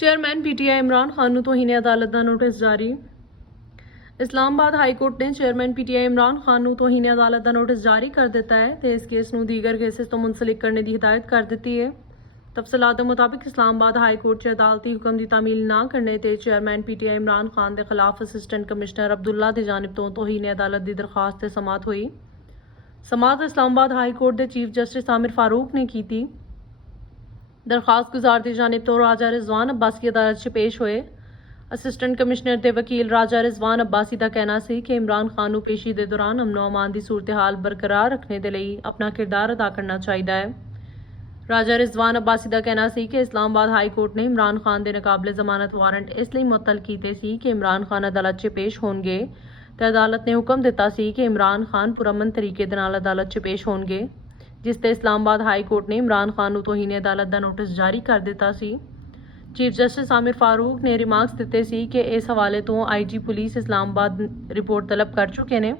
Chairman PTI Imran Khan ਨੂੰ ਤੋਹੀਨੇ ਅਦਾਲਤ ਦਾ notice ਜਾਰੀ। ਇਸਲਾਮਾਬਾਦ ਹਾਈ ਕੋਰਟ ਨੇ ਚੇਅਰਮੈਨ ਪੀਟੀਆਈ ਇਮਰਾਨ ਖਾਨ ਨੂੰ ਤੋਹੀਨੇ ਅਦਾਲਤ ਦਾ ਨੋਟਿਸ ਜਾਰੀ ਕਰ ਦਿੱਤਾ ਹੈ ਤੇ ਇਸ ਕੇਸ ਨੂੰ ਦੀਗਰ ਕੇਸਿਸ ਤੋਂ ਮੁਨਸਲਿਕ ਕਰਨ ਦੀ ਹਦਾਇਤ ਕਰ ਦਿੱਤੀ ਹੈ। ਤਫਸੀਲਾਤ ਦੇ ਮੁਤਾਬਿਕ ਇਸਲਾਮਾਬਾਦ ਹਾਈ ਕੋਰਟ 'ਚ ਅਦਾਲਤੀ ਹੁਕਮ ਦੀ ਤਾਮੀਲ ਨਾ ਕਰਨੇ ਤੇ ਚੇਅਰਮੈਨ ਪੀਟੀਆਈ ਇਮਰਾਨ ਖਾਨ ਦੇ ਖਿਲਾਫ ਅਸਿਸਟੈਂਟ ਕਮਿਸ਼ਨਰ ਅਬਦੁੱਲਾ ਦੀ ਜਾਨਿਬ ਤੋਂ ਤੋਹੀਨੇ ਅਦਾਲਤ ਦੀ ਦਰਖਾਸਤ ਤੇ ਸਮਾਅਤ ਹੋਈ। ਸਮਾਅਤ ਇਸਲਾਮਾਬਾਦ ਹਾਈ ਕੋਰਟ ਦੇ ਚੀਫ ਜਸਟਿਸ ਆमिर फारूक ने की थी। दरखास्त गुजार की जानिब तो राजा रिजवान अब्बासी अदालत च पेश होए। असिस्टेंट कमिश्नर के वकील राजा रिजवान अब्बासी का कहना सी कि इमरान खान नूं पेशी के दौरान अमनो अमान की सूरत हाल बरकरार रखने के लिए अपना किरदार अदा करना चाहिए है। राजा रिजवान अब्बासी का कहना सी कि इस्लामाबाद हाई कोर्ट ने इमरान खान के नाकाबिले जमानत वारंट इसलिए मुअत्तल किए सी कि इमरान खान अदालत च पेश होणगे ते अदालत ने हुक्म दिता सी कि इमरान खान पुरअमन तरीके दे नाल अदालत च पेश होणगे, जिस ते इस्लामाबाद हाई कोर्ट ने इमरान खान नूं तोहीने अदालत का नोटिस जारी कर दिता सी। चीफ जस्टिस आमिर फारूक ने रिमार्क्स दिते सी कि इस हवाले तो IG पुलिस इस्लामाबाद रिपोर्ट तलब कर चुके हैं।